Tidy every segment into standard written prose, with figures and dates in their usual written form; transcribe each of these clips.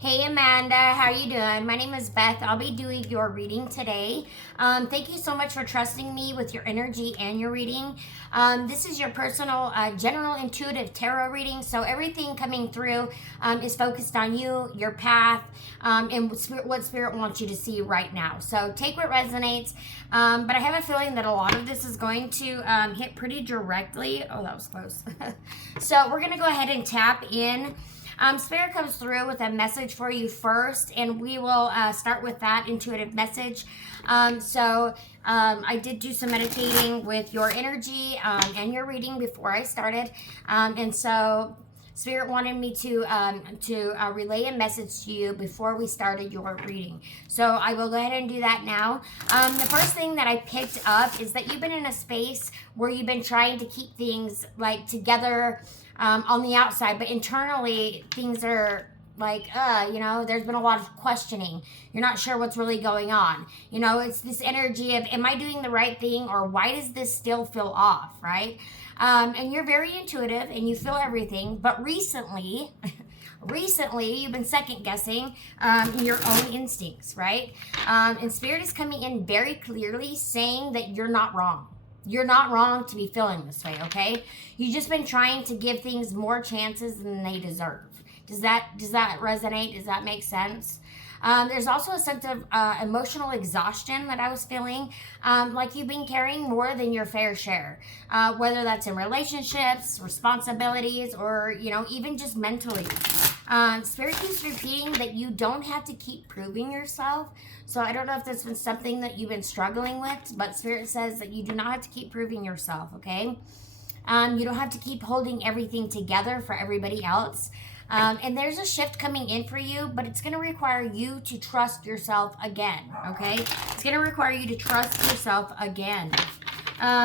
Hey Amanda, how you doing? My name is Beth. I'll be doing your reading today. Thank you so much for trusting me with your energy and your reading. This is your personal general intuitive tarot reading. So everything coming through is focused on you, your path, and what spirit wants you to see right now. So take what resonates. But I have a feeling that a lot of this is going to hit pretty directly. Oh, that was close. So we're going to go ahead and tap in. Spirit comes through with a message for you first, and we will start with that intuitive message. I did do some meditating with your energy and your reading before I started, and so Spirit wanted me to relay a message to you before we started your reading. So I will go ahead and do that now. The first thing that I picked up is that you've been in a space where you've been trying to keep things like together on the outside, but internally things are like, there's been a lot of questioning. You're not sure what's really going on. It's this energy of, am I doing the right thing, or why does this still feel off, right? And you're very intuitive and you feel everything, but recently you've been second guessing your own instincts, right? And Spirit is coming in very clearly saying that you're not wrong. You're not wrong to be feeling this way, okay? You've just been trying to give things more chances than they deserve. Does that resonate? Does that make sense? There's also a sense of emotional exhaustion that I was feeling, like you've been carrying more than your fair share, whether that's in relationships, responsibilities, or, even just mentally. Spirit keeps repeating that you don't have to keep proving yourself. So I don't know if that's been something that you've been struggling with, but Spirit says that you do not have to keep proving yourself, okay? You don't have to keep holding everything together for everybody else. And there's a shift coming in for you, but it's going to require you to trust yourself again, okay? It's going to require you to trust yourself again.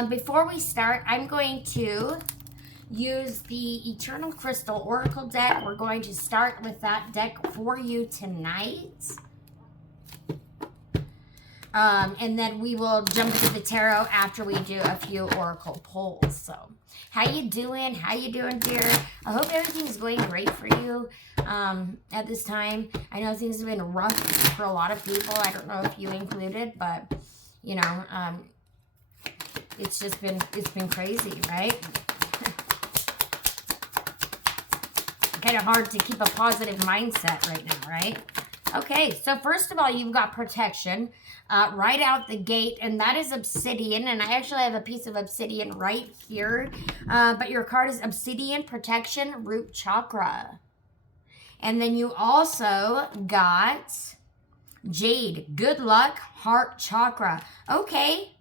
Before we start, I'm going to use the Eternal Crystal Oracle deck. We're going to start with that deck for you tonight. And then we will jump into the tarot after we do a few oracle pulls. So, how you doing? How you doing, dear? I hope everything's going great for you at this time. I know things have been rough for a lot of people. I don't know if you included, but it's been crazy, right? Kind of hard to keep a positive mindset right now, right? Okay, so first of all, you've got protection right out the gate, and that is obsidian, and I actually have a piece of obsidian right here, but your card is obsidian, protection, root chakra. And then you also got jade, good luck, heart chakra. Okay.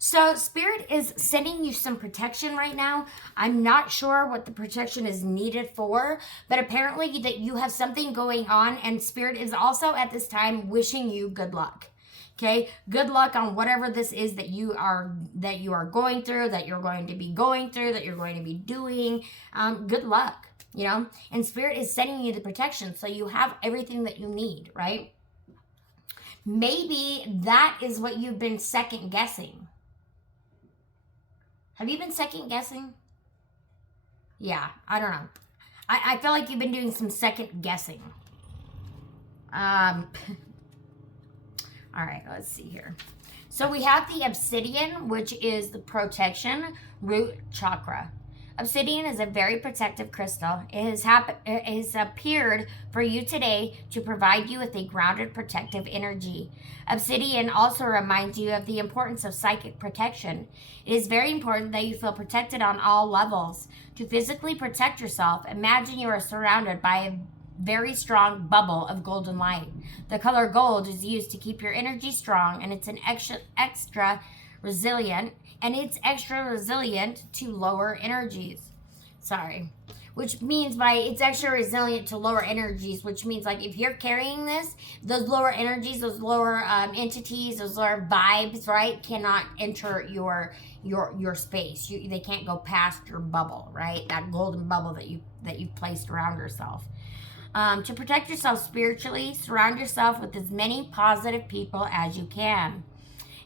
So Spirit is sending you some protection right now. I'm not sure what the protection is needed for, but apparently that you have something going on, and Spirit is also at this time wishing you good luck. Okay, good luck on whatever this is that you are going through, that you're going to be going through, that you're going to be doing. Good luck, and Spirit is sending you the protection, so you have everything that you need, right? Maybe that is what you've been second guessing. Have you been second guessing? Yeah, I don't know. I feel like you've been doing some second guessing. All right, let's see here. So we have the obsidian, which is the protection root chakra. Obsidian is a very protective crystal. It has appeared for you today to provide you with a grounded protective energy. Obsidian also reminds you of the importance of psychic protection. It is very important that you feel protected on all levels. To physically protect yourself, imagine you are surrounded by a very strong bubble of golden light. The color gold is used to keep your energy strong, and it's extra resilient to lower energies. Which means it's extra resilient to lower energies, which means like if you're carrying this, those lower energies, those lower entities, those lower vibes, right, cannot enter your space. They can't go past your bubble, right? That golden bubble that you've placed around yourself. To protect yourself spiritually, surround yourself with as many positive people as you can.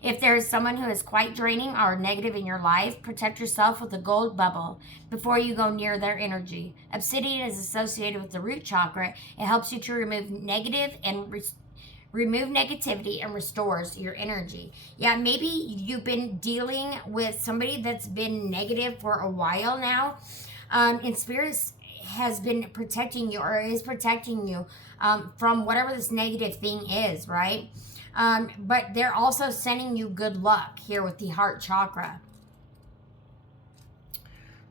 If there is someone who is quite draining or negative in your life, protect yourself with a gold bubble before you go near their energy. Obsidian is associated with the root chakra. It helps you to remove remove negativity and restores your energy. Yeah, maybe you've been dealing with somebody that's been negative for a while now, and Spirit has been protecting you or is protecting you from whatever this negative thing is, right? But they're also sending you good luck here with the heart chakra.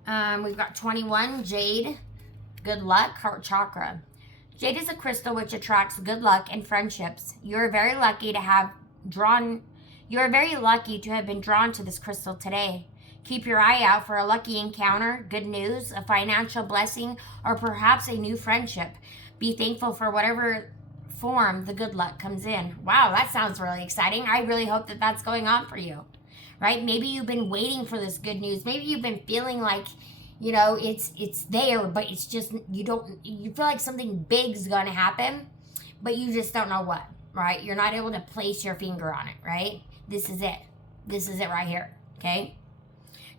We've got 21, Jade, good luck, heart chakra. Jade is a crystal which attracts good luck and friendships. You're very lucky to have been drawn to this crystal today. Keep your eye out for a lucky encounter, good news, a financial blessing, or perhaps a new friendship. Be thankful for whatever form the good luck comes in. Wow, that sounds really exciting. I really hope that that's going on for you, right? Maybe you've been waiting for this good news. Maybe you've been feeling like, you know, it's there, but it's just, you feel like something big's going to happen, but you just don't know what, right? You're not able to place your finger on it, right? This is it. This is it right here, okay?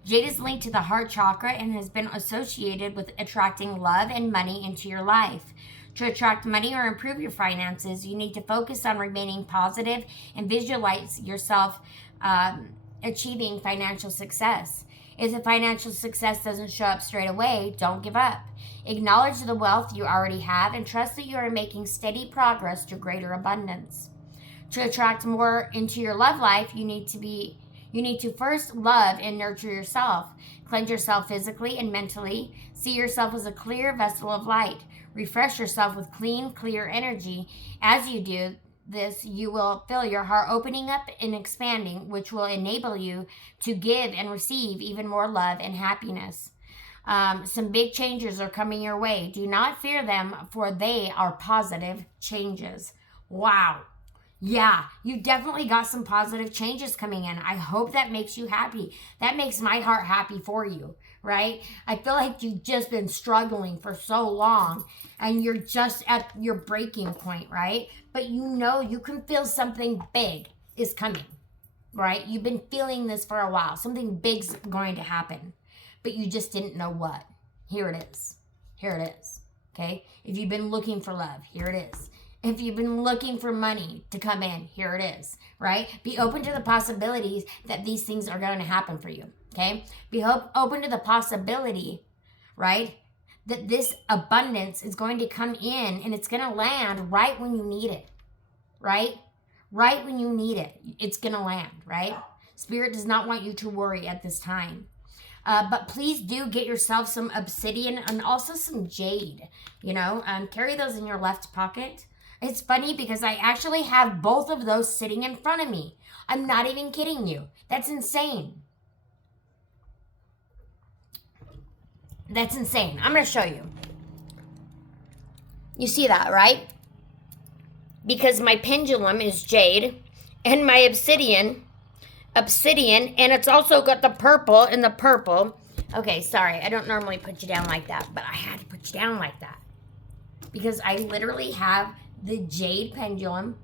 Jade is linked to the heart chakra and has been associated with attracting love and money into your life. To attract money or improve your finances, you need to focus on remaining positive and visualize yourself achieving financial success. If the financial success doesn't show up straight away, don't give up. Acknowledge the wealth you already have and trust that you are making steady progress to greater abundance. To attract more into your love life, you need to first love and nurture yourself. Cleanse yourself physically and mentally. See yourself as a clear vessel of light. Refresh yourself with clean, clear energy. As you do this, you will feel your heart opening up and expanding, which will enable you to give and receive even more love and happiness. Some big changes are coming your way. Do not fear them, for they are positive changes. Wow. Yeah, you definitely got some positive changes coming in. I hope that makes you happy. That makes my heart happy for you, right? I feel like you've just been struggling for so long and you're just at your breaking point, right? But you know you can feel something big is coming, right? You've been feeling this for a while. Something big's going to happen, but you just didn't know what. Here it is. Here it is, okay? If you've been looking for love, here it is. If you've been looking for money to come in, here it is, right? Be open to the possibilities that these things are going to happen for you, okay? Be open to the possibility, right, that this abundance is going to come in and it's going to land right when you need it, right? Right when you need it, it's going to land, right? Spirit does not want you to worry at this time. But please do get yourself some obsidian and also some jade, you know, carry those in your left pocket. It's funny because I actually have both of those sitting in front of me. I'm not even kidding you. That's insane. That's insane. I'm going to show you. You see that, right? Because my pendulum is jade and my obsidian, and it's also got the purple in the purple. Okay, sorry. I don't normally put you down like that, but I had to put you down like that because I literally have the jade pendulum.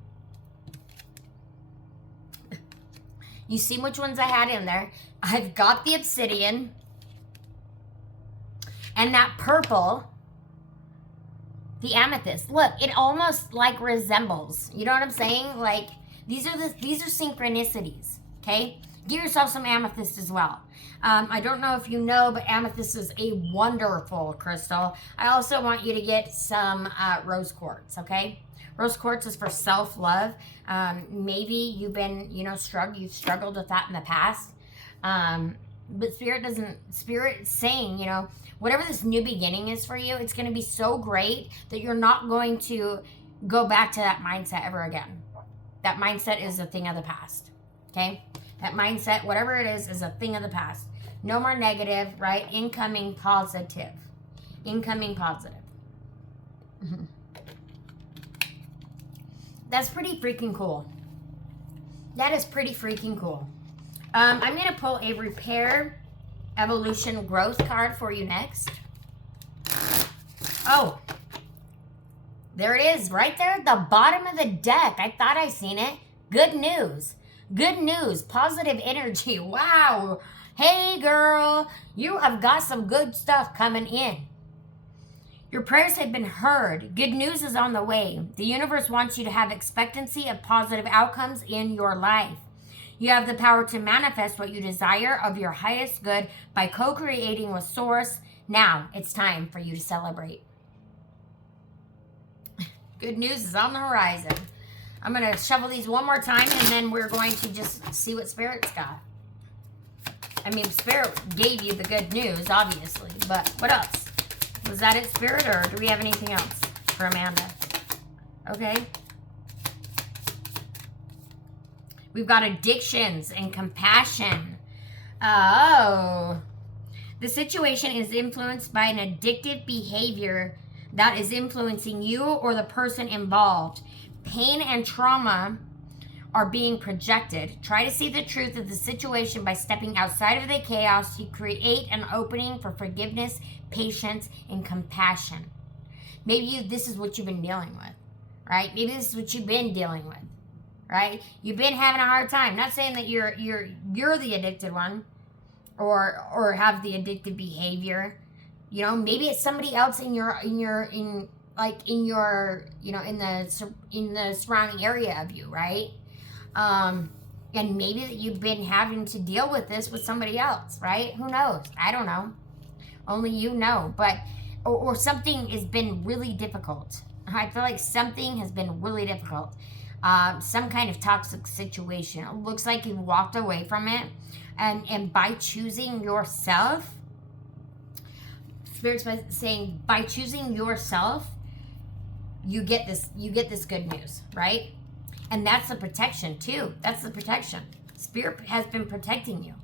You see which ones I had in there. I've got the obsidian and that purple, the amethyst. Look, it almost like resembles. You know what I'm saying? Like these are synchronicities. Okay, give yourself some amethyst as well. I don't know if you know, but amethyst is a wonderful crystal. I also want you to get some rose quartz. Okay. Rose quartz is for self-love. Maybe you've been, you've struggled with that in the past. But Spirit's saying, whatever this new beginning is for you, it's going to be so great that you're not going to go back to that mindset ever again. That mindset is a thing of the past. Okay? That mindset, whatever it is a thing of the past. No more negative, right? Incoming positive. Incoming positive. That's pretty freaking cool. That is pretty freaking cool. I'm going to pull a Repair Evolution Growth card for you next. Oh. There it is. Right there at the bottom of the deck. I thought I seen it. Good news. Good news, positive energy. Wow. Hey, girl, you have got some good stuff coming in. Your prayers have been heard. Good news is on the way. The universe wants you to have expectancy of positive outcomes in your life. You have the power to manifest what you desire of your highest good by co-creating with Source. Now it's time for you to celebrate. Good news is on the horizon. I'm going to shuffle these one more time, and then we're going to just see what Spirit's got. I mean, Spirit gave you the good news, obviously, but what else? Was that it, Spirit, or do we have anything else for Amanda? Okay. We've got addictions and compassion. Oh. The situation is influenced by an addictive behavior that is influencing you or the person involved. Pain and trauma are being projected. Try to see the truth of the situation by stepping outside of the chaos to create an opening for forgiveness, patience, and compassion. Maybe this is what you've been dealing with, right? Maybe this is what you've been dealing with, right? You've been having a hard time. Not saying that you're the addicted one, or have the addictive behavior. You know, maybe it's somebody else in the surrounding area of you, right? And maybe that you've been having to deal with this with somebody else, right? Who knows? I don't know. Only you know. But or something has been really difficult. I feel like something has been really difficult. Some kind of toxic situation. It looks like you walked away from it, and by choosing yourself, Spirit's saying, by choosing yourself, you get this good news, right? And that's the protection too. That's the protection. Spirit has been protecting you.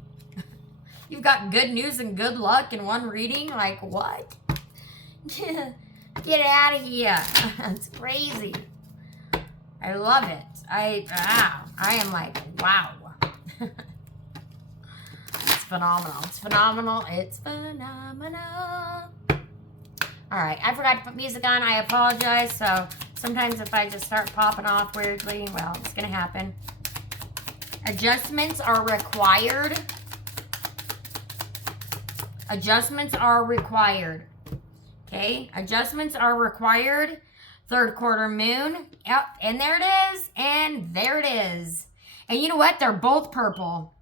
You've got good news and good luck in one reading. Like, what? Get out of here. It's crazy. I love it. I am like, wow. It's phenomenal. It's phenomenal. It's phenomenal. All right, I forgot to put music on. I apologize. So sometimes if I just start popping off weirdly, well, it's going to happen. Adjustments are required. Adjustments are required. Okay, adjustments are required. Third quarter moon. Yep, and there it is. And there it is. And you know what? They're both purple.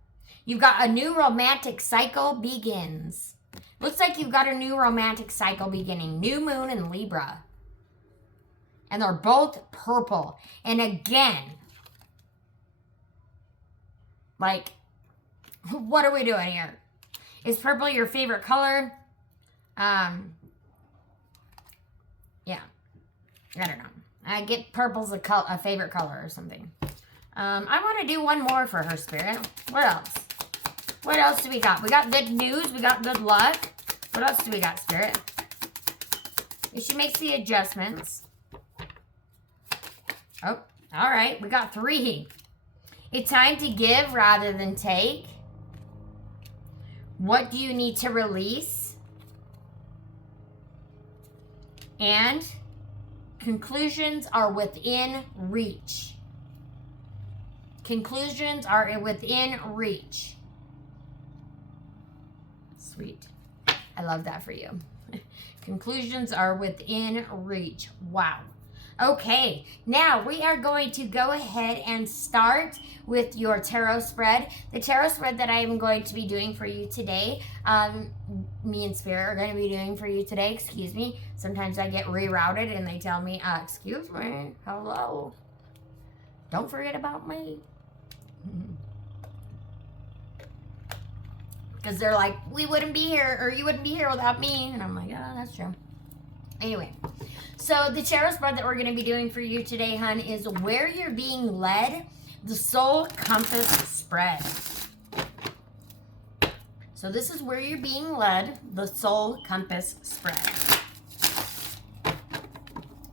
You've got a new romantic cycle begins. Looks like you've got a new romantic cycle beginning. New moon in Libra. And they're both purple. And again, like, what are we doing here? Is purple your favorite color? Yeah. I don't know. I get purple's a favorite color or something. I want to do one more for her, Spirit. What else? What else do we got? We got good news. We got good luck. What else do we got, Spirit? If she makes the adjustments. Oh, all right. We got 3. It's time to give rather than take. What do you need to release? And conclusions are within reach. Conclusions are within reach. Sweet. I love that for you. Conclusions are within reach. Wow. Okay, now we are going to go ahead and start with your tarot spread. The tarot spread that I am going to be doing for you today, me and Spirit are going to be doing for you today. Excuse me. Sometimes I get rerouted and they tell me, excuse me, hello. Don't forget about me. Because they're like, we wouldn't be here, or you wouldn't be here without me. And I'm like, oh, that's true. Anyway, so the tarot spread that we're going to be doing for you today, hun, is Where You're Being Led, the Soul Compass Spread. So this is Where You're Being Led, the Soul Compass Spread.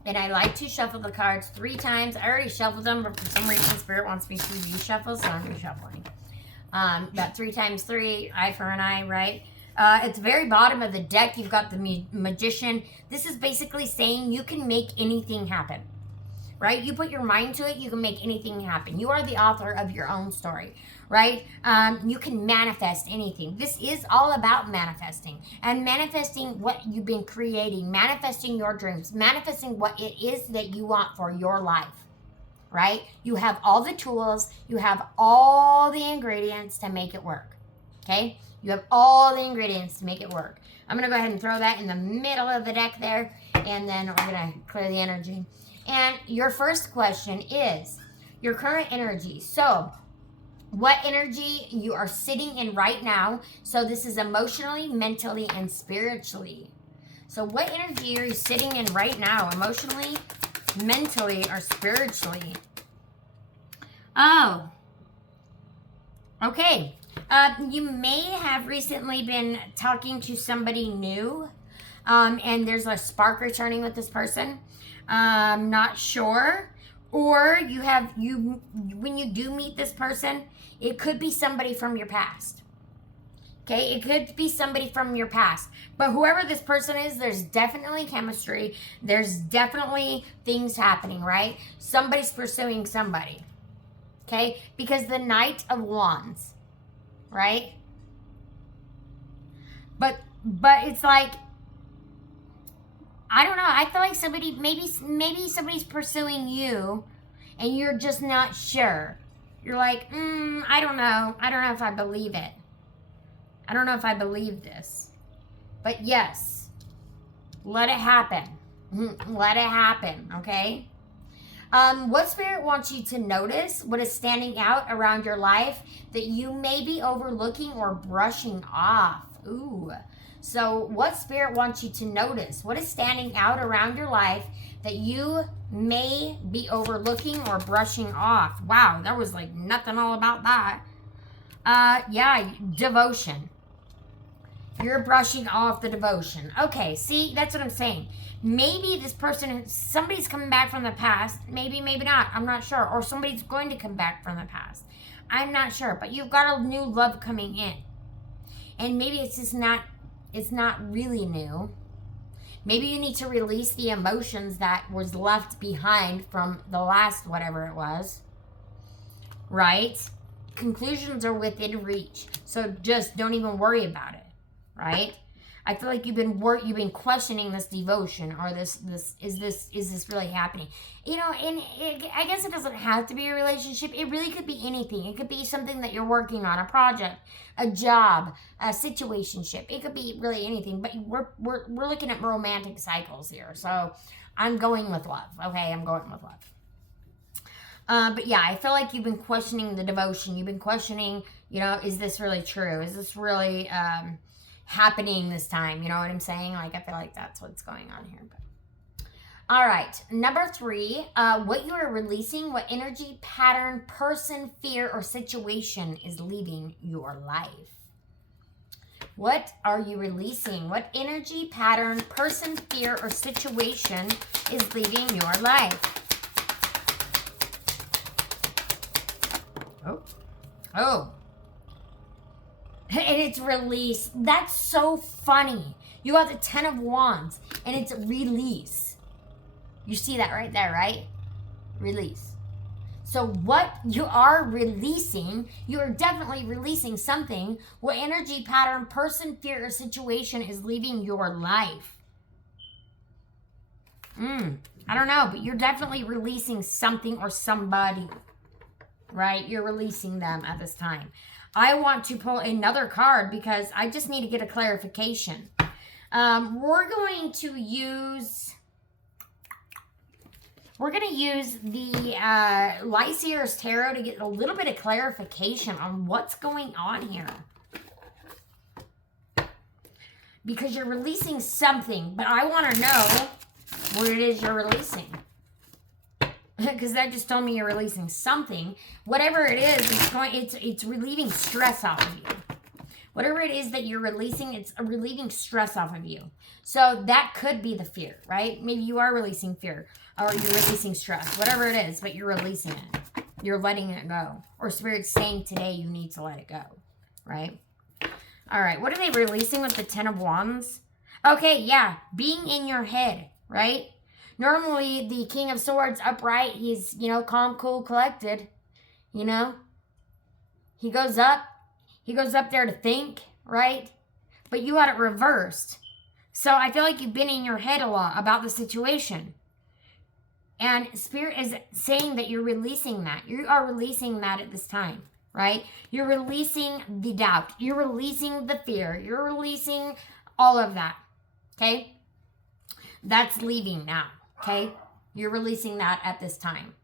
And I like to shuffle the cards 3 times. I already shuffled them, but for some reason Spirit wants me to reshuffle, so I'm reshuffling. Got 3 times 3, eye for an eye, right? At the very bottom of the deck, you've got the Magician. This is basically saying you can make anything happen. right? You put your mind to it, you can make anything happen. You are the author of your own story, right? You can manifest anything. This is all about manifesting and manifesting what you've been creating, manifesting your dreams, manifesting what it is that you want for your life, right? You have all the tools, you have all the ingredients to make it work, okay? You have all the ingredients to make it work. I'm going to go ahead and throw that in the middle of the deck there, and then we're going to clear the energy. And your first question is your current energy. So what energy you are sitting in right now. So this is emotionally, mentally, and spiritually. So what energy are you sitting in right now, emotionally, mentally, or spiritually? Oh, okay. You may have recently been talking to somebody new, and there's a spark returning with this person. Not sure. Or when you do meet this person, it could be somebody from your past. Okay, it could be somebody from your past. But whoever this person is, there's definitely chemistry. There's definitely things happening, right? Somebody's pursuing somebody. Okay, because the Knight of Wands, right? But it's like, I don't know. I feel like somebody, maybe somebody's pursuing you, and you're just not sure. You're like, I don't know. I don't know if I believe it. I don't know if I believe this. But yes, let it happen. Let it happen, okay? What Spirit wants you to notice, what is standing out around your life that you may be overlooking or brushing off? Ooh. So what Spirit wants you to notice? What is standing out around your life that you may be overlooking or brushing off? Wow, there was like nothing all about that. Yeah, devotion. You're brushing off the devotion. Okay, see, that's what I'm saying. Maybe this person, somebody's coming back from the past. Maybe, maybe not. I'm not sure. Or somebody's going to come back from the past. I'm not sure. But you've got a new love coming in. And maybe it's just not, it's not really new. Maybe you need to release the emotions that was left behind from the last whatever it was. Right? Conclusions are within reach. So just don't even worry about it. Right? I feel like you've been questioning this devotion, or this is this really happening? You know, and I guess it doesn't have to be a relationship. It really could be anything. It could be something that you're working on, a project, a job, a situationship. It could be really anything. But we're looking at romantic cycles here. So I'm going with love. Okay, I'm going with love. But yeah, I feel like you've been questioning the devotion. You've been questioning, you know, is this really true? Is this really happening this time? You know what I'm saying? Like, I feel like that's what's going on here. But all right, number 3, what you are releasing, what energy, pattern, person, fear, or situation is leaving your life? What are you releasing? What energy, pattern, person, fear, or situation is leaving your life? Oh. And it's release. That's so funny. You got the 10 of Wands, and it's release. You see that right there, right? Release. So what you are releasing, you are definitely releasing something. What energy, pattern, person, fear, or situation is leaving your life? I don't know, but you're definitely releasing something or somebody, right? You're releasing them at this time. I want to pull another card because I just need to get a clarification. We're going to use the Lyseer's Tarot to get a little bit of clarification on what's going on here. Because you're releasing something, but I want to know what it is you're releasing. Because that just told me you're releasing something. Whatever it is, it's relieving stress off of you. Whatever it is that you're releasing, it's relieving stress off of you. So that could be the fear, right? Maybe you are releasing fear, or you're releasing stress. Whatever it is, but you're releasing it. You're letting it go. Or Spirit's saying today you need to let it go, right? All right, what are they releasing with the 10 of Wands? Okay, yeah, being in your head, right? Normally, the King of Swords upright, he's, calm, cool, collected, you know. He goes up there to think, right? But you got it reversed. So I feel like you've been in your head a lot about the situation. And Spirit is saying that you're releasing that. You are releasing that at this time, right? You're releasing the doubt. You're releasing the fear. You're releasing all of that, okay? That's leaving now, okay? You're releasing that at this time.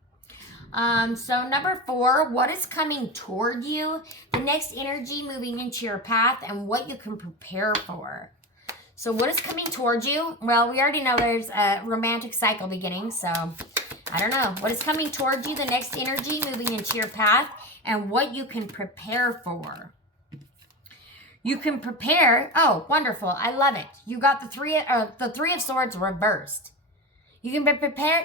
So number 4, what is coming toward you? The next energy moving into your path and what you can prepare for. So what is coming towards you? Well, we already know there's a romantic cycle beginning, so I don't know. What is coming towards you? The next energy moving into your path and what you can prepare for. You can prepare. Oh, wonderful. I love it. You got the three of Swords reversed. You can be prepared.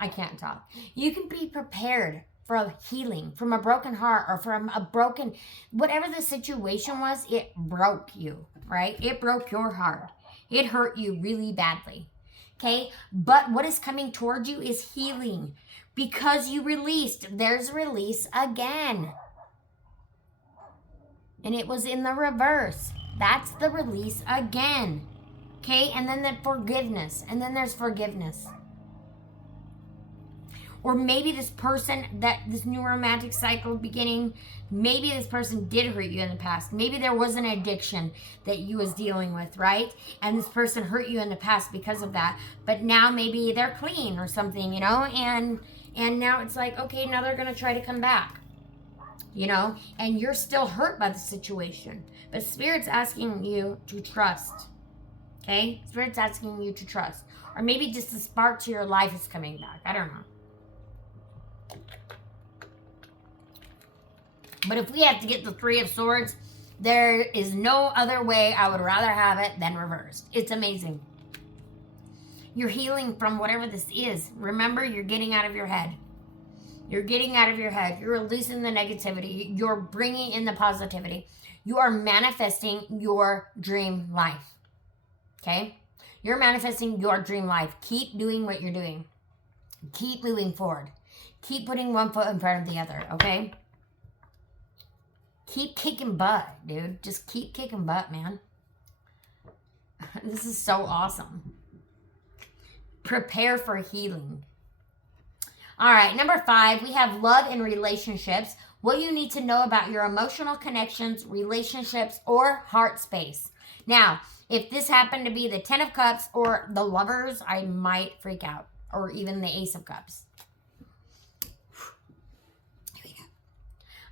I can't talk. You can be prepared for a healing from a broken heart or from a broken, whatever the situation was, it broke you, right? It broke your heart. It hurt you really badly, okay? But what is coming towards you is healing because you released. There's release again. And it was in the reverse. That's the release again, okay? And then the forgiveness. And then there's forgiveness. Or maybe this person, this new romantic cycle beginning, maybe this person did hurt you in the past. Maybe there was an addiction that you was dealing with, right? And this person hurt you in the past because of that. But now maybe they're clean or something, and now it's like, okay, now they're going to try to come back, and you're still hurt by the situation. But Spirit's asking you to trust, okay? Spirit's asking you to trust. Or maybe just the spark to your life is coming back. I don't know. But if we have to get the 3 of Swords, there is no other way I would rather have it than reversed. It's amazing. You're healing from whatever this is. Remember, you're getting out of your head. You're getting out of your head. You're releasing the negativity. You're bringing in the positivity. You are manifesting your dream life. Okay? You're manifesting your dream life. Keep doing what you're doing. Keep moving forward. Keep putting one foot in front of the other, okay? Keep kicking butt, dude. Just keep kicking butt, man. This is so awesome. Prepare for healing. All right, number 5, we have love and relationships. What you need to know about your emotional connections, relationships, or heart space. Now, if this happened to be the 10 of Cups or the Lovers, I might freak out. Or even the Ace of Cups.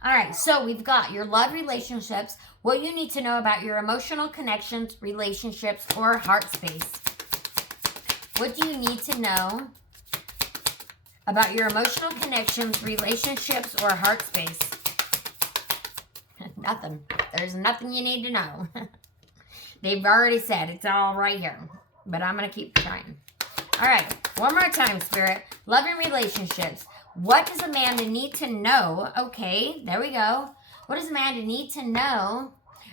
All right, so we've got your love relationships, what you need to know about your emotional connections, relationships, or heart space. What do you need to know about your emotional connections, relationships, or heart space? Nothing. There's nothing you need to know. They've already said it's all right here, but I'm going to keep trying. All right, one more time, Spirit. Love and relationships. What does Amanda need to know? Okay, there we go. What does Amanda need to know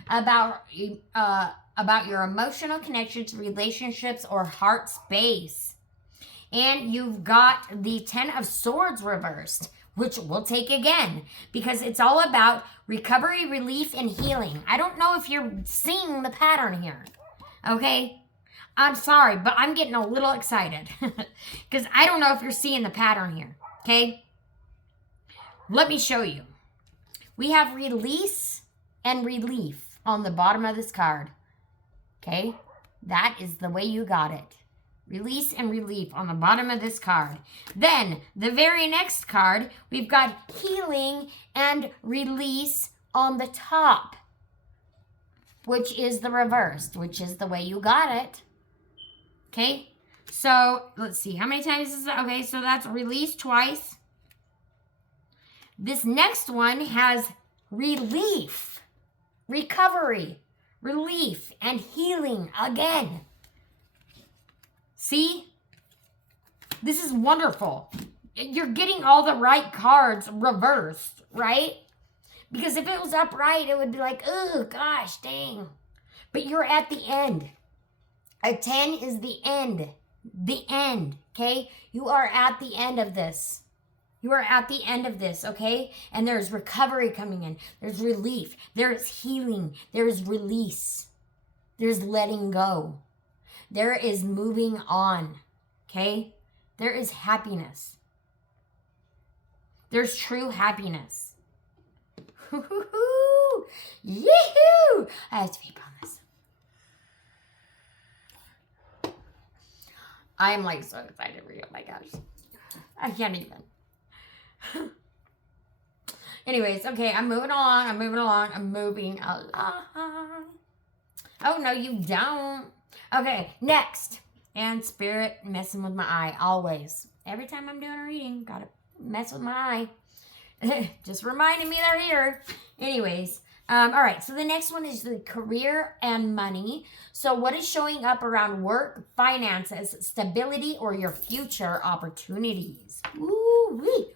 about your emotional connections, relationships, or heart space? And you've got the 10 of Swords reversed, which we'll take again because it's all about recovery, relief, and healing. I don't know if you're seeing the pattern here, okay? I'm sorry, but I'm getting a little excited because I don't know if you're seeing the pattern here. Okay, let me show you. We have release and relief on the bottom of this card. Okay, that is the way you got it. Release and relief on the bottom of this card. Then, the very next card, we've got healing and release on the top, which is the reversed, which is the way you got it. Okay, so let's see. How many times is that? Okay, so that's release twice. This next one has relief, recovery, relief, and healing again. See? This is wonderful. You're getting all the right cards reversed, right? Because if it was upright, it would be like, oh, gosh, dang. But you're at the end. A 10 is the end. The end, okay? You are at the end of this. You are at the end of this, okay? And there's recovery coming in. There's relief. There's healing. There's release. There's letting go. There is moving on, okay? There is happiness. There's true happiness. Yee-hoo! I have to vape on this. I'm like so excited for you. Oh my gosh. I can't even. Anyways, okay, I'm moving along. Oh, no, you don't. Okay, next. And spirit messing with my eye, always. Every time I'm doing a reading, gotta mess with my eye. Just reminding me they're here. Anyways, all right, so the next one is the career and money. So what is showing up around work, finances, stability, or your future opportunities? Ooh-wee.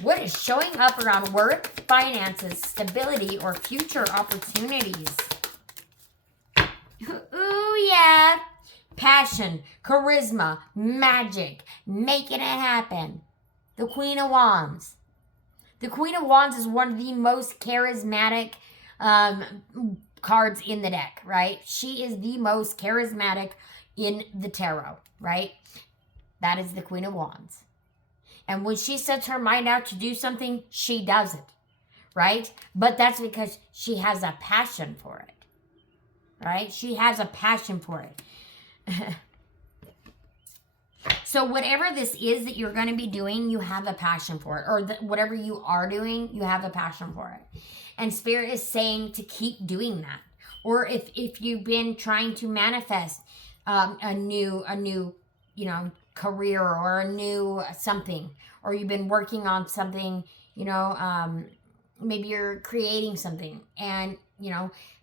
What is showing up around work, finances, stability, or future opportunities? Ooh, yeah. Passion, charisma, magic, making it happen. The Queen of Wands. The Queen of Wands is one of the most charismatic cards in the deck, right? She is the most charismatic in the tarot, right? That is the Queen of Wands. And when she sets her mind out to do something, she does it, right? But that's because she has a passion for it, right? She has a passion for it. So whatever this is that you're going to be doing, you have a passion for it. Or whatever you are doing, you have a passion for it. And Spirit is saying to keep doing that. Or if you've been trying to manifest a new career or a new something, or you've been working on something, maybe you're creating something, and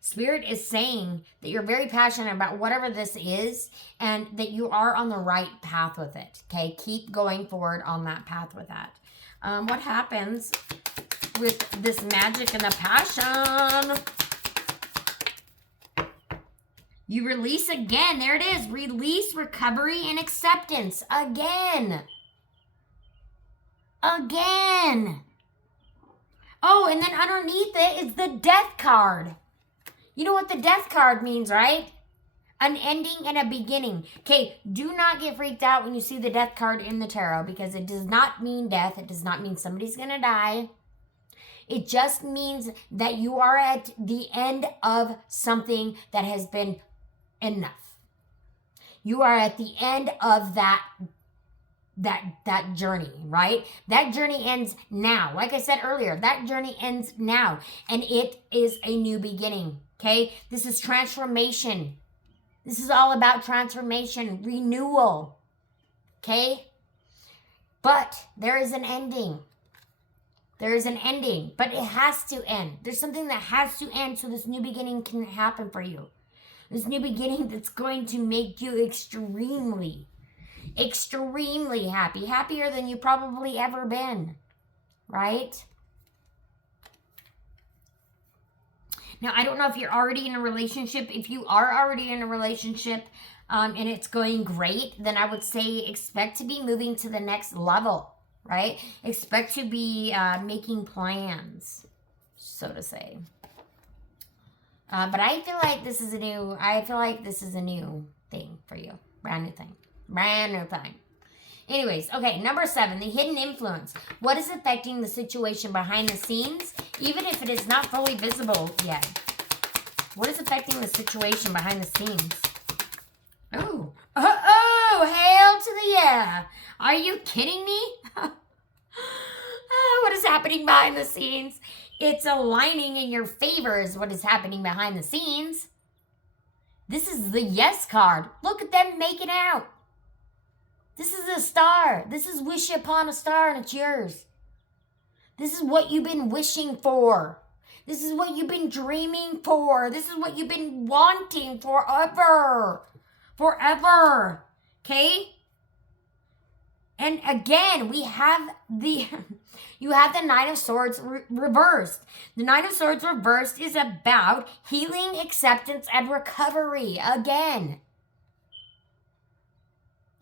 Spirit is saying that you're very passionate about whatever this is, and that you are on the right path with it. Okay, keep going forward on that path with that. What happens with this magic and the passion? You release again. There it is. Release, recovery, and acceptance. Again. Oh, and then underneath it is the Death card. You know what the Death card means, right? An ending and a beginning. Okay, do not get freaked out when you see the Death card in the tarot, because it does not mean death. It does not mean somebody's going to die. It just means that you are at the end of something that has been enough. You are at the end of that journey, right? That journey ends now. Like I said earlier, that journey ends now, and it is a new beginning. Okay, this is transformation. This is all about transformation, renewal. Okay, but there is an ending. There is an ending, but it has to end. There's something that has to end so this new beginning can happen for you. This new beginning that's going to make you extremely happy. Happier than you probably ever been, right? Now, I don't know if you're already in a relationship. If you are already in a relationship and it's going great, then I would say expect to be moving to the next level, right? Expect to be making plans, so to say. But I feel like this is a new thing for you. Brand new thing. Anyways, okay, number 7, the hidden influence. What is affecting the situation behind the scenes, even if it is not fully visible yet? What is affecting the situation behind the scenes? Oh, hail to the yeah. Are you kidding me? What is happening behind the scenes? It's aligning in your favor is what is happening behind the scenes. This is the yes card. Look at them making out. This is a star. This is wish upon a star, and it's yours. This is what you've been wishing for. This is what you've been dreaming for. This is what you've been wanting forever. Okay? And again, you have the Knight of Swords reversed. The Knight of Swords reversed is about healing, acceptance, and recovery. Again.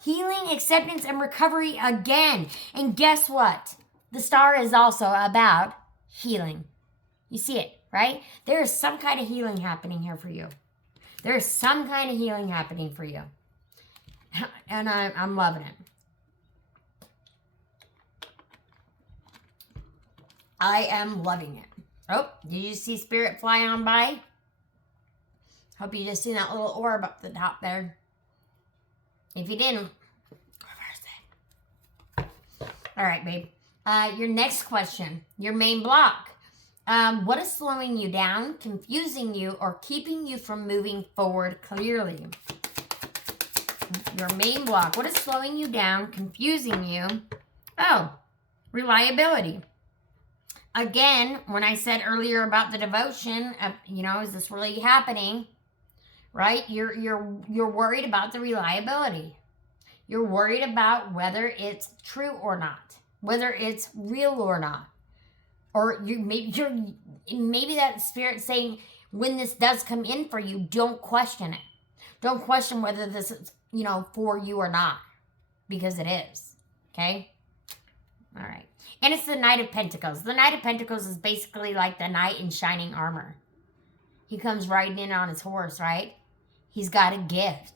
Healing, acceptance, and recovery again. And guess what? The star is also about healing. You see it, right? There is some kind of healing happening here for you. There is some kind of healing happening for you. And I'm loving it. I am loving it. Oh, did you see Spirit fly on by? Hope you just seen that little orb up the top there. If you didn't, reverse it. All right, babe. Your next question, your main block. What is slowing you down, confusing you, or keeping you from moving forward clearly? Your main block. What is slowing you down, confusing you? Oh, reliability. Again, when I said earlier about the devotion, is this really happening? Right? You're worried about the reliability. You're worried about whether it's true or not, whether it's real or not, or maybe that Spirit saying when this does come in for you, don't question it. Don't question whether this is for you or not, because it is. Okay. All right. And it's the Knight of Pentacles. The Knight of Pentacles is basically like the knight in shining armor. He comes riding in on his horse, right? He's got a gift.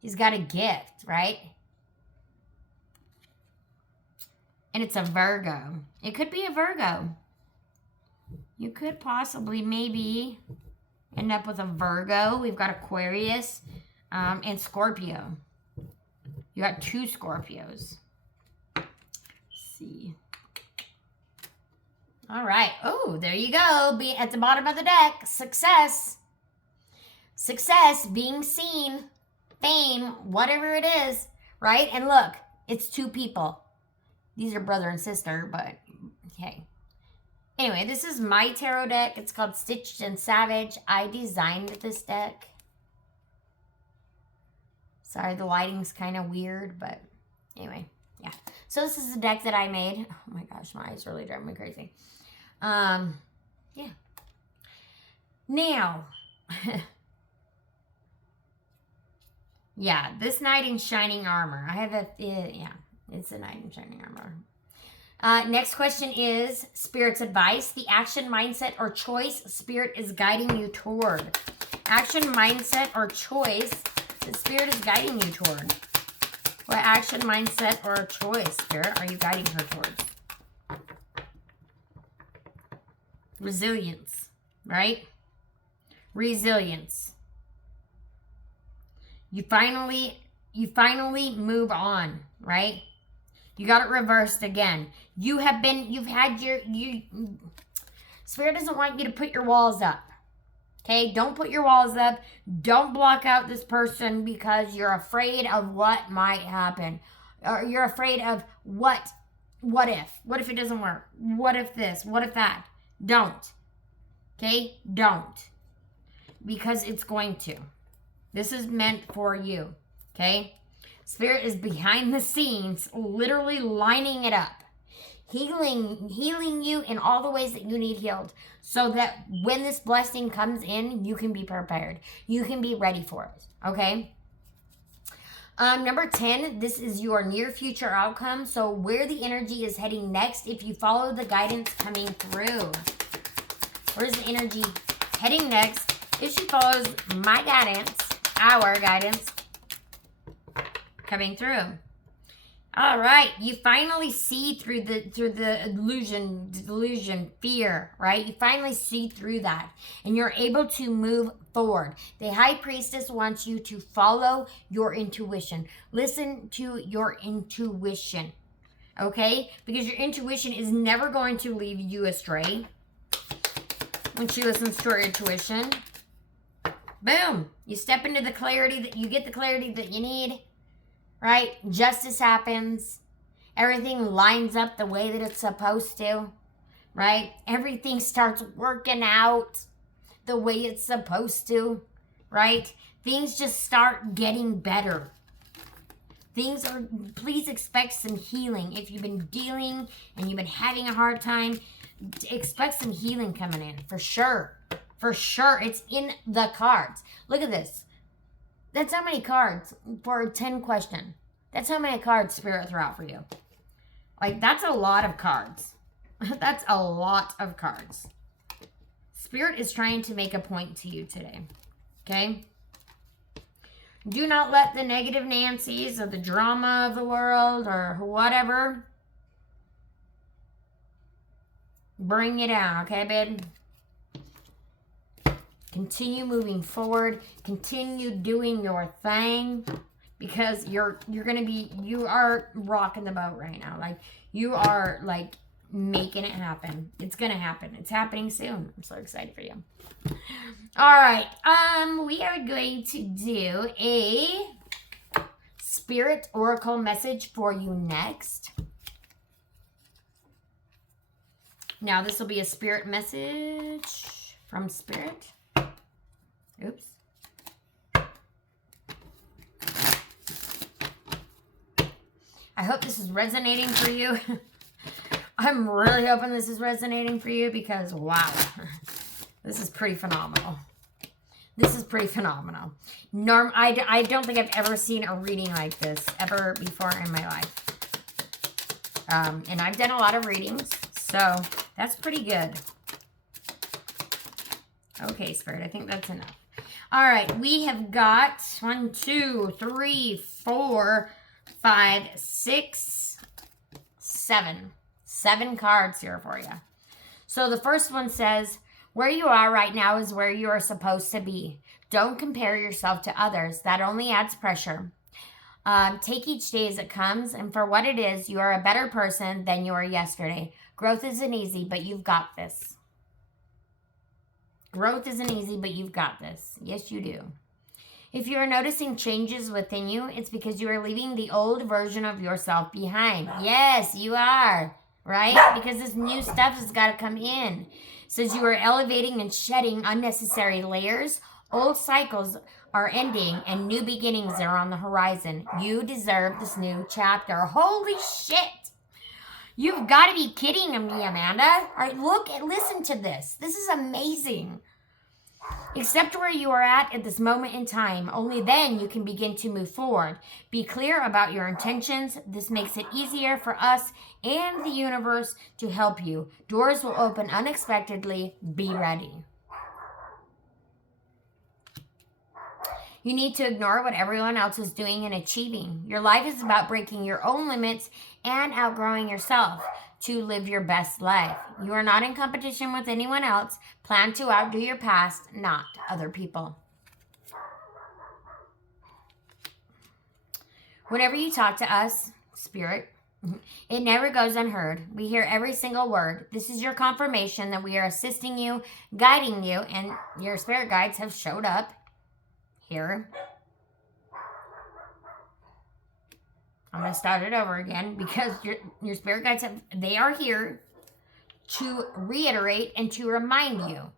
He's got a gift, right? And it's a Virgo. It could be a Virgo. You could possibly maybe end up with a Virgo. We've got Aquarius and Scorpio. You got 2 Scorpios. Let's see. All right. Oh, there you go. Be at the bottom of the deck. Success. Success, being seen, fame, whatever it is, right? And look, it's 2 people. These are brother and sister, but okay. Anyway, this is my tarot deck. It's called Stitched and Savage. I designed this deck. Sorry, the lighting's kind of weird, but anyway, yeah. So this is the deck that I made. Oh my gosh, my eyes really drive me crazy. Yeah. Now, yeah, this knight in shining armor. I have it's a knight in shining armor. Next question is Spirit's advice. The action, mindset, or choice Spirit is guiding you toward. Action, mindset, or choice that Spirit is guiding you toward. What action, mindset, or choice, Spirit, are you guiding her towards? Resilience, right? Resilience. You finally move on, right? You got it reversed again. Spirit doesn't want you to put your walls up. Okay? Don't put your walls up. Don't block out this person because you're afraid of what might happen. Or you're afraid of what if? What if it doesn't work? What if this? What if that? Don't. Okay? Don't. Because it's going to. This is meant for you. Okay? Spirit is behind the scenes, literally lining it up. Healing you in all the ways that you need healed. So that when this blessing comes in, you can be prepared. You can be ready for it. Okay? Number 10, this is your near future outcome. So where the energy is heading next, if you follow the guidance coming through. Where's the energy heading next? If she follows my guidance, our guidance, coming through. All right, you finally see through the delusion, fear, right? You finally see through that, and you're able to move forward. The High Priestess wants you to follow your intuition. Listen to your intuition, okay? Because your intuition is never going to lead you astray. When she listens to her intuition, boom, you step into the clarity that you get the clarity that you need. Right? Justice happens. Everything lines up the way that it's supposed to. Right? Everything starts working out the way it's supposed to. Right? Things just start getting better. Please expect some healing. If you've been dealing and you've been having a hard time, expect some healing coming in. For sure. For sure. It's in the cards. Look at this. That's how many cards for a 10 question. That's how many cards Spirit threw out for you. Like, that's a lot of cards. That's a lot of cards. Spirit is trying to make a point to you today. Okay? Do not let the negative Nancy's or the drama of the world or whatever bring you down, okay, babe? Continue moving forward. Continue doing your thing, because you are rocking the boat right now. Like, you are, like, making it happen. It's gonna happen. It's happening soon. I'm so excited for you. All right. We are going to do a Spirit Oracle message for you next. Now, this will be a Spirit message from Spirit. Oops. I hope this is resonating for you. I'm really hoping this is resonating for you, because, wow, this is pretty phenomenal. This is pretty phenomenal. I don't think I've ever seen a reading like this ever before in my life. And I've done a lot of readings, so that's pretty good. Okay, Spirit, I think that's enough. All right, we have got 1, 2, 3, 4, 5, 6, 7. 7 cards here for you. So the first one says, where you are right now is where you are supposed to be. Don't compare yourself to others. That only adds pressure. Take each day as it comes, and for what it is, you are a better person than you were yesterday. Growth isn't easy, but you've got this. Growth isn't easy, but you've got this. Yes, you do. If you are noticing changes within you, it's because you are leaving the old version of yourself behind. Yes, you are. Right? Because this new stuff has got to come in. It says you are elevating and shedding unnecessary layers. Old cycles are ending and new beginnings are on the horizon. You deserve this new chapter. Holy shit! You've got to be kidding me, Amanda. All right, listen to this. This is amazing. Accept where you are at this moment in time. Only then you can begin to move forward. Be clear about your intentions. This makes it easier for us and the universe to help you. Doors will open unexpectedly. Be ready. You need to ignore what everyone else is doing and achieving. Your life is about breaking your own limits and outgrowing yourself to live your best life. You are not in competition with anyone else. Plan to outdo your past, not other people. Whenever you talk to us, Spirit, it never goes unheard. We hear every single word. This is your confirmation that we are assisting you, guiding you, and your spirit guides have showed up here. I'm going to start it over again, because your spirit guides they are here to reiterate and to remind you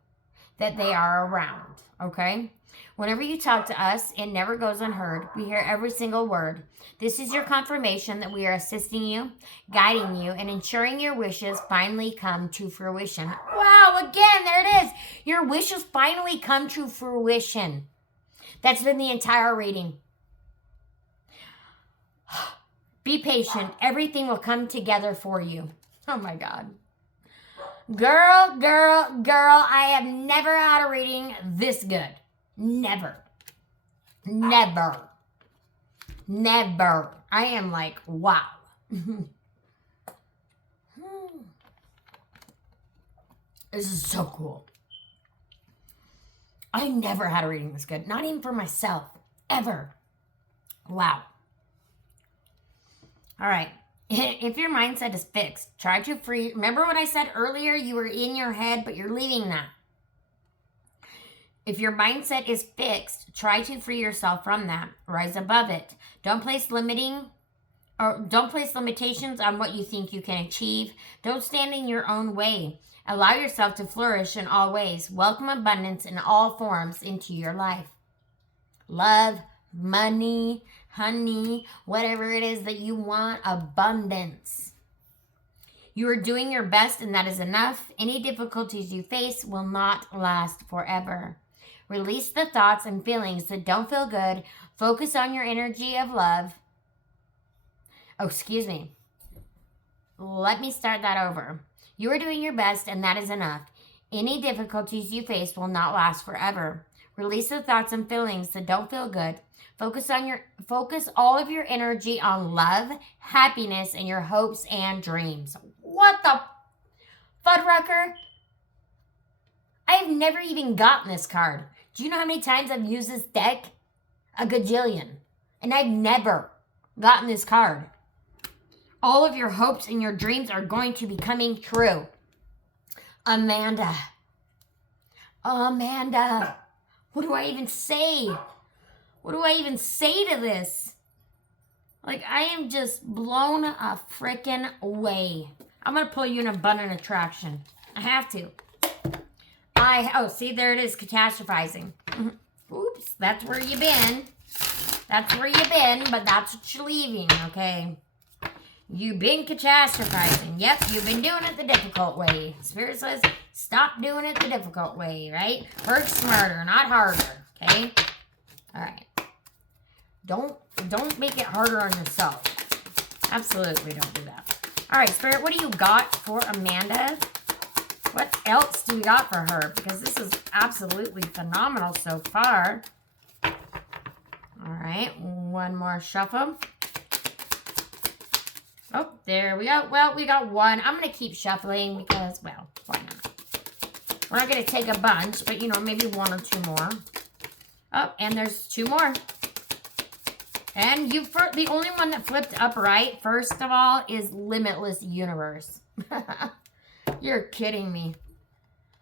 that they are around, okay? Whenever you talk to us, it never goes unheard. We hear every single word. This is your confirmation that we are assisting you, guiding you, and ensuring your wishes finally come to fruition. Wow, again, there it is. Your wishes finally come to fruition. That's been the entire reading. Be patient. Everything will come together for you. Oh my God. Girl, I have never had a reading this good. Never. I am like, wow. This is so cool. I never had a reading this good. Not even for myself. Ever. Wow. All right. If your mindset is fixed, try to free. Remember what I said earlier? You were in your head, but you're leaving that. If your mindset is fixed, try to free yourself from that. Rise above it. Don't place limitations on what you think you can achieve. Don't stand in your own way. Allow yourself to flourish in all ways. Welcome abundance in all forms into your life. Love, money, honey, whatever it is that you want, abundance. You are doing your best, and that is enough. Any difficulties you face will not last forever. Release the thoughts and feelings that don't feel good. Focus on your energy of love. Oh, excuse me. Let me start that over. You are doing your best, and that is enough. Any difficulties you face will not last forever. Release the thoughts and feelings that don't feel good. Focus all of your energy on love, happiness, and your hopes and dreams. What the Fuddrucker? I have never even gotten this card. Do you know how many times I've used this deck? A gajillion. And I've never gotten this card. All of your hopes and your dreams are going to be coming true. Amanda. What do I even say? What do I even say to this? Like, I am just blown a freaking away. I'm going to pull you in abundant attraction. I have to. Oh, see, there it is, catastrophizing. Oops, that's where you've been. That's where you've been, but that's what you're leaving, okay? You've been catastrophizing. Yep, you've been doing it the difficult way. Spirit says, stop doing it the difficult way, right? Work smarter, not harder, okay? All right. Don't make it harder on yourself. Absolutely don't do that. All right, Spirit, what do you got for Amanda? What else do we got for her? Because this is absolutely phenomenal so far. All right, one more shuffle. Oh, there we go. Well, we got one. I'm going to keep shuffling because, well, why not? We're not going to take a bunch, but, you know, maybe one or two more. Oh, and there's two more. And the only one that flipped upright, first of all, is Limitless Universe. You're kidding me.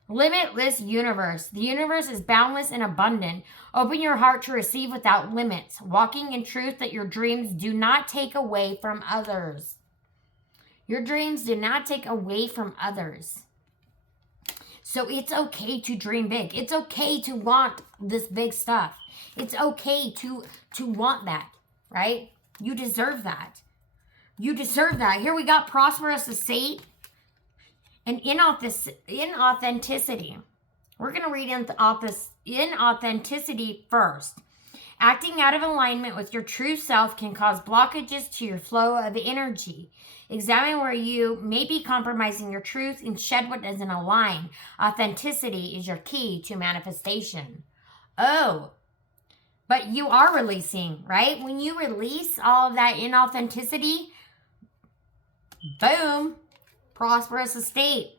Limitless Universe. The universe is boundless and abundant. Open your heart to receive without limits, walking in truth that your dreams do not take away from others. Your dreams do not take away from others. So it's okay to dream big. It's okay to want this big stuff. It's okay to want that, right? You deserve that. You deserve that. Here we got prosperous estate and inauthenticity. We're going to read inauthenticity first. Acting out of alignment with your true self can cause blockages to your flow of energy. Examine where you may be compromising your truth and shed what doesn't align. Authenticity is your key to manifestation. Oh, but you are releasing, right? When you release all of that inauthenticity, boom, prosperous estate.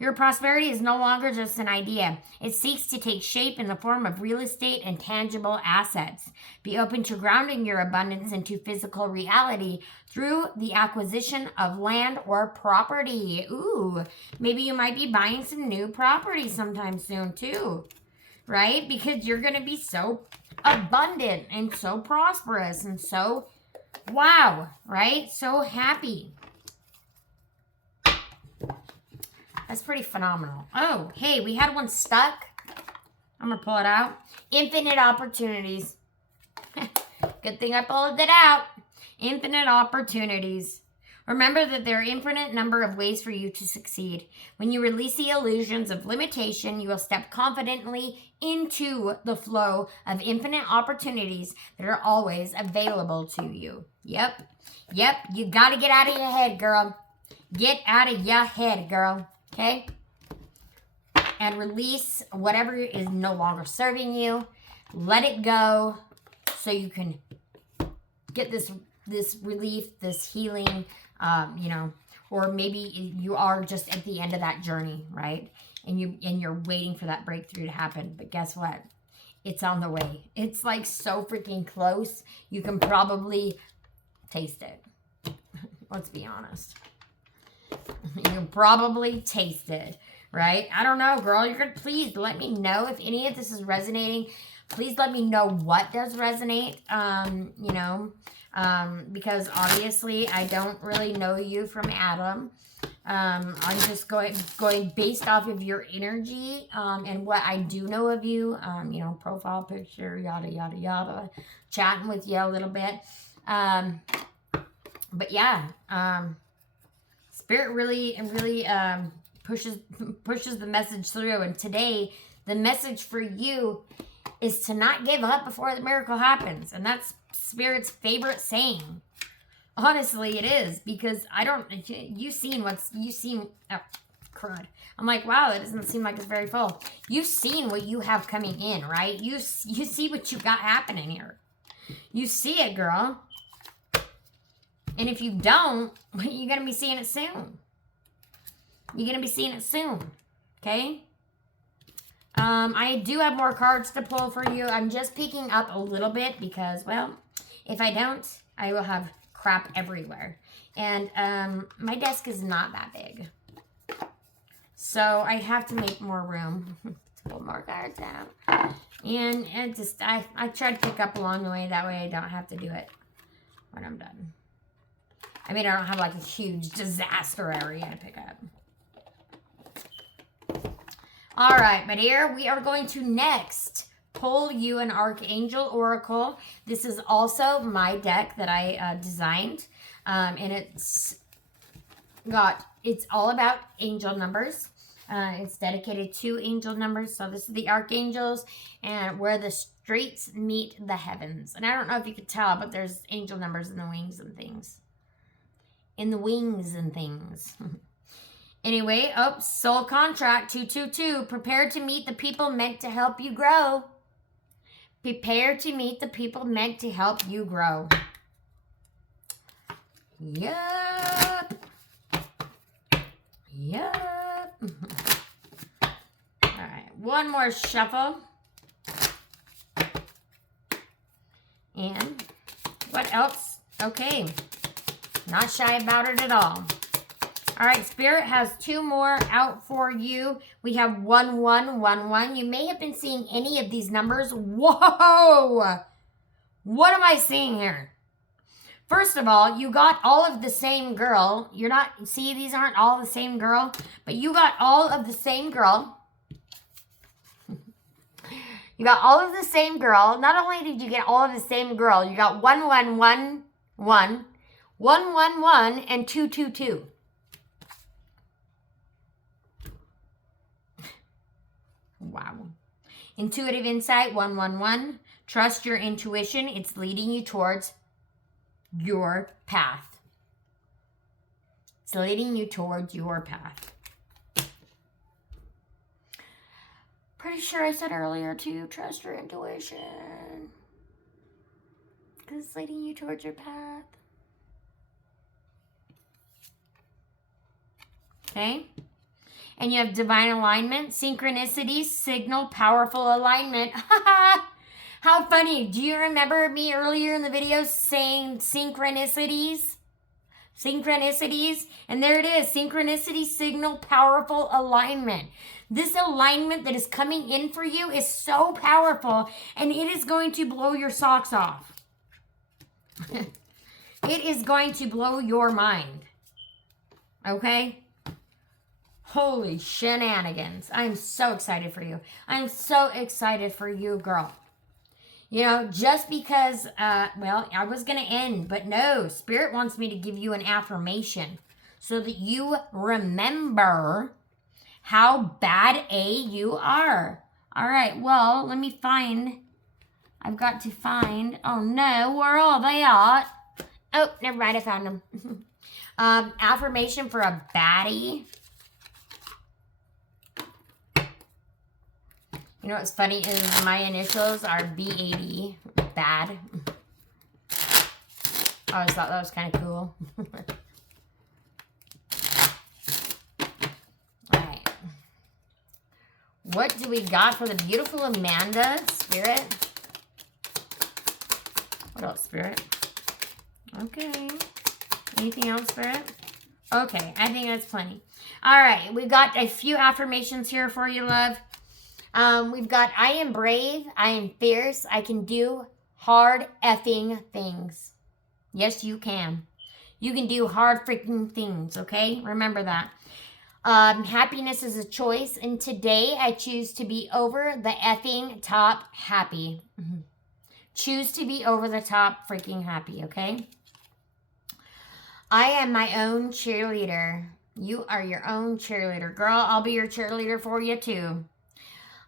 Your prosperity is no longer just an idea. It seeks to take shape in the form of real estate and tangible assets. Be open to grounding your abundance into physical reality through the acquisition of land or property. Ooh, maybe you might be buying some new property sometime soon too, right? Because you're going to be so abundant and so prosperous and so, wow, right? So happy. That's pretty phenomenal. Oh, hey, we had one stuck. I'm going to pull it out. Infinite opportunities. Good thing I pulled it out. Infinite opportunities. Remember that there are infinite number of ways for you to succeed. When you release the illusions of limitation, you will step confidently into the flow of infinite opportunities that are always available to you. Yep. You got to get out of your head, girl. Get out of your head, girl. Okay? And release whatever is no longer serving you. Let it go so you can get this relief, this healing, or maybe you are just at the end of that journey, right? And you're waiting for that breakthrough to happen. But guess what? It's on the way. It's like so freaking close. You can probably taste it. Let's be honest. You can probably taste it, right? I don't know, girl. You're going to please let me know if any of this is resonating. Please let me know what does resonate, because obviously I don't really know you from Adam. I'm just going based off of your energy, and what I do know of you, profile picture, yada, yada, yada, chatting with you a little bit. But yeah, Spirit really pushes the message through. And today, the message for you is to not give up before the miracle happens. And that's Spirit's favorite saying. Honestly, it is, because you've seen, oh, crud. I'm like, wow, it doesn't seem like it's very full. You've seen what you have coming in, right? You see what you got happening here. You see it, girl. And if you don't, you're going to be seeing it soon. You're going to be seeing it soon. Okay? I do have more cards to pull for you. I'm just picking up a little bit because, well, if I don't, I will have crap everywhere. And my desk is not that big. So I have to make more room to pull more cards out. And I try to pick up along the way. That way I don't have to do it when I'm done. I mean, I don't have like a huge disaster area to pick up. All right, but here we are going to next pull you an Archangel Oracle. This is also my deck that I designed. And it's all about angel numbers. It's dedicated to angel numbers. So this is the archangels and where the streets meet the heavens. And I don't know if you could tell, but there's angel numbers in the wings and things. Anyway, soul contract 222. Prepare to meet the people meant to help you grow. Prepare to meet the people meant to help you grow. Yup. All right, one more shuffle. And what else? Okay, not shy about it at all. All right, Spirit has two more out for you. We have 1111. You may have been seeing any of these numbers. Whoa! What am I seeing here? First of all, you got all of the same girl. See, these aren't all the same girl, but you got all of the same girl. You got all of the same girl. Not only did you get all of the same girl, you got 1111, 111, and 222. Wow. Intuitive insight, 111. Trust your intuition. It's leading you towards your path. It's leading you towards your path. Pretty sure I said earlier to trust your intuition. Because it's leading you towards your path. Okay? And you have divine alignment, synchronicities, signal, powerful alignment. How funny. Do you remember me earlier in the video saying synchronicities? Synchronicities. And there it is. Synchronicity, signal, powerful alignment. This alignment that is coming in for you is so powerful, and it is going to blow your socks off. It is going to blow your mind. Okay? Holy shenanigans. I'm so excited for you. I'm so excited for you, girl. You know, just because, well, I was going to end, but no, Spirit wants me to give you an affirmation so that you remember how bad A you are. All right, well, let me find. I've got to find. Oh, no, where are they at? Oh, never mind, I found them. Affirmation for a baddie. You know what's funny is my initials are BAD, bad. I always thought that was kind of cool. Alright. What do we got for the beautiful Amanda, Spirit? What else, Spirit? Okay. Anything else, Spirit? Okay, I think that's plenty. Alright, we've got a few affirmations here for you, love. We've got, I am brave, I am fierce, I can do hard effing things. Yes, you can. You can do hard freaking things, okay? Remember that. Happiness is a choice, and today I choose to be over the effing top happy. Choose to be over the top freaking happy, okay? I am my own cheerleader. You are your own cheerleader. Girl, I'll be your cheerleader for you too.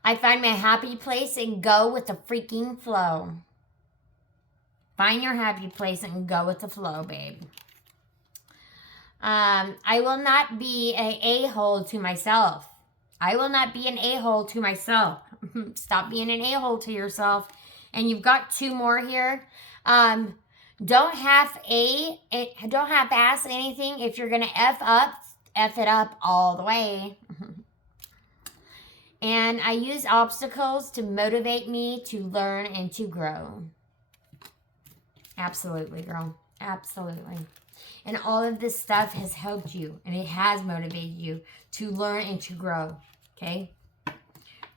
I find my happy place and go with the freaking flow. Find your happy place and go with the flow, babe. I will not be an a-hole to myself. I will not be an a-hole to myself. Stop being an a-hole to yourself. And you've got 2 more here. Don't half-ass anything. If you're gonna F it up all the way. And I use obstacles to motivate me to learn and to grow. Absolutely, girl. Absolutely. And all of this stuff has helped you, and it has motivated you to learn and to grow, okay?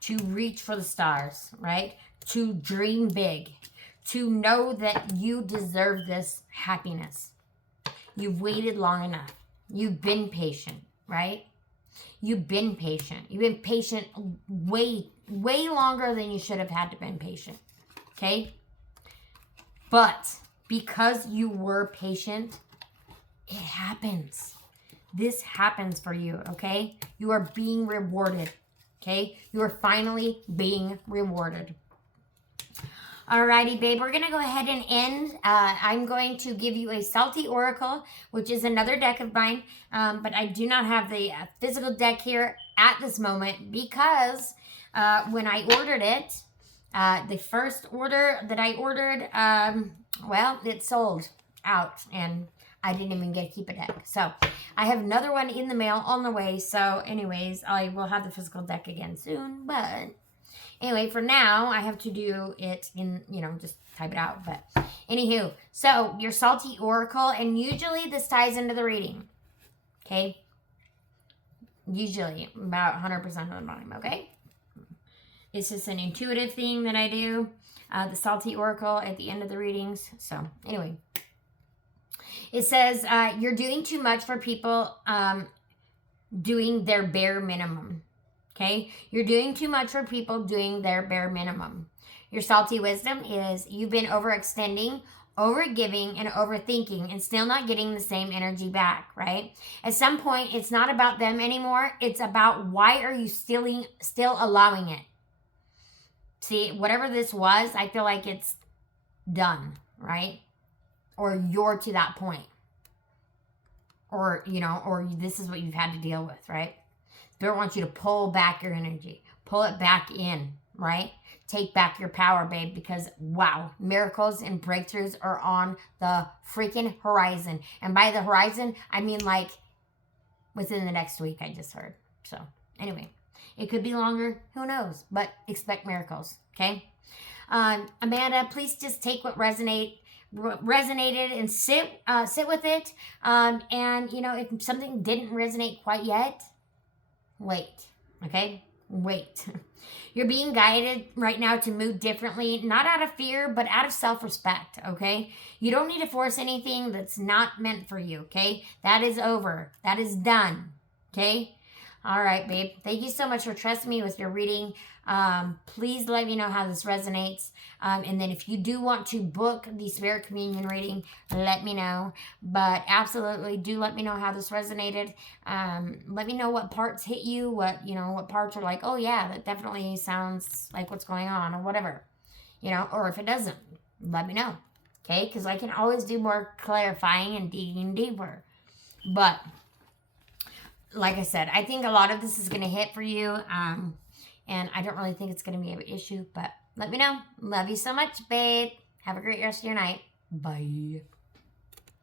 To reach for the stars, right? To dream big. To know that you deserve this happiness. You've waited long enough. You've been patient, right? You've been patient. You've been patient way longer than you should have had to been patient, okay? But because you were patient, it happens. This happens for you, okay? You are being rewarded, okay? You are finally being rewarded. Alrighty, babe, we're going to go ahead and end. I'm going to give you a Salty Oracle, which is another deck of mine, but I do not have the physical deck here at this moment because when I ordered it, the first order that I ordered, well, it sold out, and I didn't even get to keep a deck. So I have another one in the mail on the way. So anyways, I will have the physical deck again soon. But anyway, for now, I have to do it in, just type it out. But anywho, so your Salty Oracle, and usually this ties into the reading. Okay? Usually, about 100% of the time, okay? It's just an intuitive thing that I do. The Salty Oracle at the end of the readings. So anyway. It says, you're doing too much for people doing their bare minimum. Okay? You're doing too much for people doing their bare minimum. Your salty wisdom is you've been overextending, overgiving, and overthinking and still not getting the same energy back, right? At some point, it's not about them anymore. It's about why are you still allowing it? See, whatever this was, I feel like it's done, right? Or you're to that point. Or, or this is what you've had to deal with, right? Spirit wants you to pull back your energy. Pull it back in, right? Take back your power, babe, because, wow, miracles and breakthroughs are on the freaking horizon. And by the horizon, I mean like within the next week, I just heard. So, anyway, it could be longer. Who knows? But expect miracles, okay? Amanda, please just take what resonated and sit with it. And if something didn't resonate quite yet, wait. Okay, wait. You're being guided right now to move differently, not out of fear, but out of self-respect. Okay, you don't need to force anything that's not meant for you. Okay, that is over. That is done. Okay. All right, babe. Thank you so much for trusting me with your reading. Please let me know how this resonates. And then if you do want to book the Spirit Communion reading, let me know. But absolutely do let me know how this resonated. Let me know what parts hit you, what parts are like, oh yeah, that definitely sounds like what's going on or whatever. Or if it doesn't, let me know. Okay? Because I can always do more clarifying and digging deeper. But like I said, I think a lot of this is going to hit for you. And I don't really think it's going to be an issue. But let me know. Love you so much, babe. Have a great rest of your night. Bye.